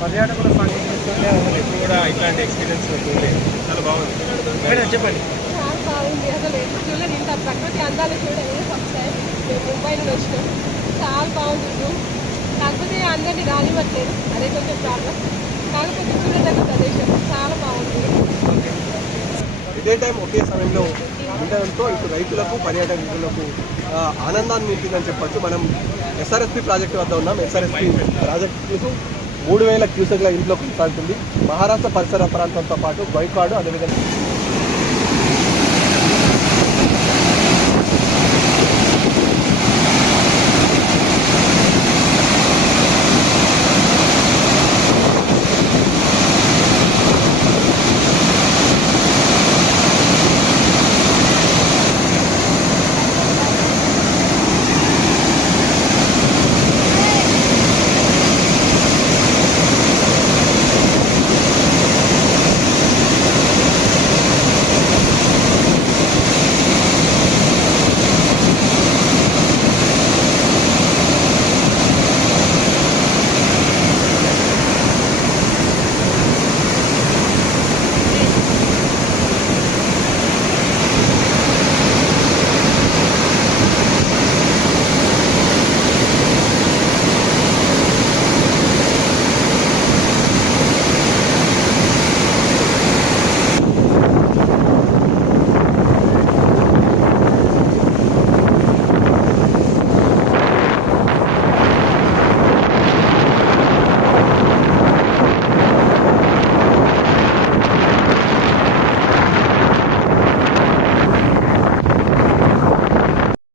పర్యాటకుల సంఘటన ఎప్పుడు కూడా ఇట్లాంటి ఎక్స్పీరియన్స్ ఉండే చాలా బాగుంది. చెప్పండి. చాలా బాగుంది. అసలు ఎప్పుడు చూడలేదు ఇంత ప్రకృతి అందాలు చూడలేదు. ఫస్ట్ టైం మేము ముంబై నుంచి వచ్చినాం. చాలా బాగుంది. కాకపోతే అందరినీ రానివ్వట్లేదు, అదే కొంచెం ప్రాబ్లం. కాకపోతే చూడదగ్గ ప్రదేశం చాలా బాగుంది. ఇదే టైం ఒకే సమయంలో ఉండడంతో ఇటు రైతులకు పర్యాటకులకు ఆనందాన్ని నింపిందని చెప్పచ్చు. మనం ఎస్ఆర్ఎస్పి ప్రాజెక్టు వద్ద ఉన్నాం. ఎస్ఆర్ఎస్పి ప్రాజెక్టు 3000 క్యూసెక్ల ఇంట్లో కొనసాగుతుంది. మహారాష్ట్ర పరిసర ప్రాంతంతో పాటు గైక్వాడ్ అదేవిధంగా